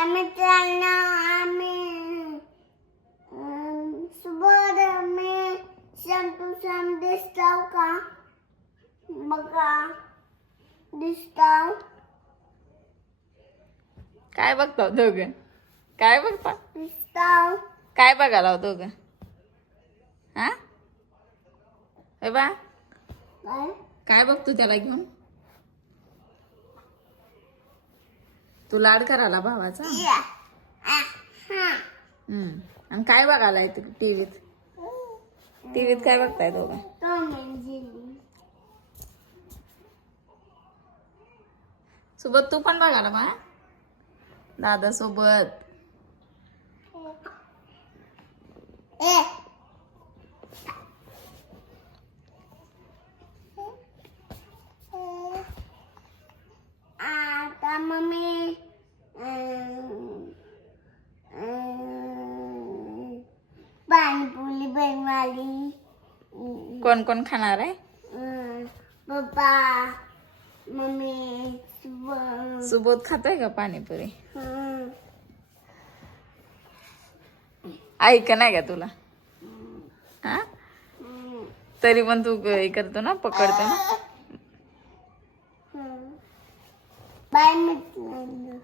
Bye मित्रांनो, आम्ही सुबोध मी संतोषम दिसताव का? बघा दिसताव. काय बघतो दोघं? काय बघता? दिसताव. काय बघायला दोघं? हा ए बा काय? काय बघतो त्याला घेऊन? तू लाड करायला भावाचा? आणि काय बघायला तू टीव्हीत? टीव्हीत काय बघताय दोघं? Tom and Jerry. सोबत तू पण बघायला बा दादा सोबत. आता मम्मी पाणीपुरी बनवाली. कोण कोण खाणार आहे? Papa mummy Subodh. सुबोध खातोय का पाणीपुरी? ऐक नाही का तुला? हा तरी पण तू हे करतो ना, पकडतो ना. बाय मित्रांनो.